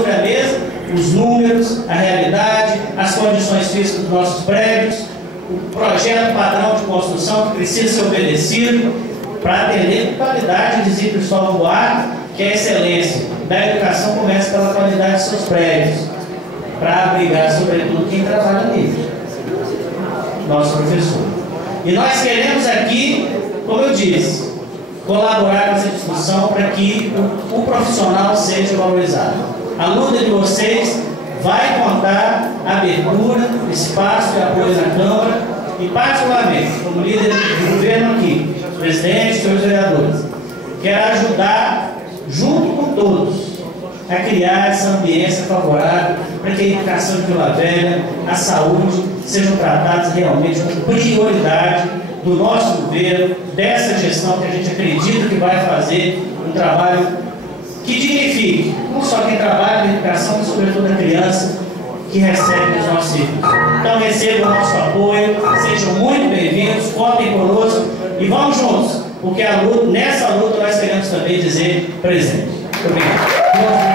sobre a mesa os números, a realidade, as condições físicas dos nossos prédios, o projeto padrão de construção que precisa ser obedecido para atender com qualidade, dizia Cristóvão Buarque, que a excelência da educação começa pela qualidade de seus prédios, para abrigar, sobretudo, quem trabalha nele, nosso professor. E nós queremos aqui, como eu disse, colaborar com essa discussão para que o profissional seja valorizado. A luta de vocês vai contar abertura, espaço de apoio na Câmara e, particularmente, como líder do governo aqui, presidente, senhores vereadores, quero ajudar, junto com todos, a criar essa ambiência favorável para que a educação de Vila Velha, a saúde, sejam tratadas realmente como prioridade do nosso governo, dessa gestão que a gente acredita que vai fazer um trabalho que dignifique, não só quem trabalha na educação, mas sobretudo a criança que recebe os nossos serviços. Então recebam o nosso apoio, sejam muito bem-vindos, contem conosco e vamos juntos, porque nessa luta nós queremos também dizer presente. Muito obrigado.